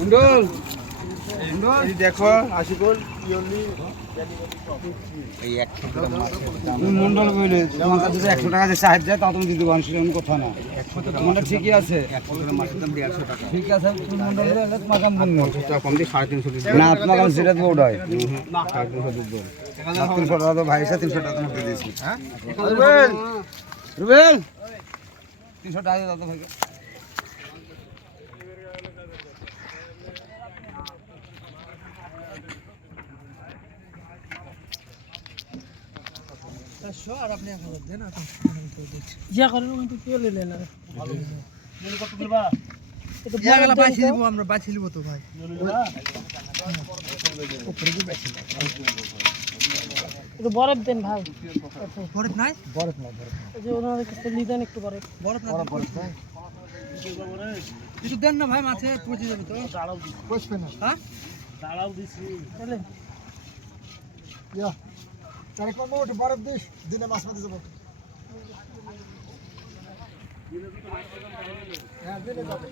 মন্ডল দেখো আশিকুল মন্ডল বলে তোমার কাছে 100 টাকা যে সাহায্য তা তুমি দিতে পারছো এমন কথা না। মানে ঠিকই আছে, ঠিক আছে। তুমি মন্ডল তোমার কাম বলবো কম দিয়ে 350 না, তোমার কাম সেটা দেবো ওটাই 350 দেবো। 300 টাকা তো ভাই এসে 300 টাকা তোমাকে দিয়ে দিয়েছি। হ্যাঁ রুবেল, রুবেল 300 টাকা দাও তো ভাই। আর আপনি 1000 দেন না, ইয়া করেন কিন্তু কি হলে না ভালো মনে কত দিবা এটা বড় বাঁচি দিব, আমরা বাঁচি লিব তো ভাই উপরে কি বাঁচি একটু বরফ দেন ভাই। বরফ নাই, বরফ নাই, বরফ এই যে ওনাদের কাছে নিদেন একটু বরফ। বরফ না, বরফ নাই কিছু দেন না ভাই, মাছে পচে যাবে তো। দাঁড়াও দিছি, পচবে না। হ্যাঁ দাঁড়াও দিছি চলে ইয়া তারে কোন মোট বরফ দিস দিনে মাছ মারতে যাব। হ্যাঁ দিনে যাব।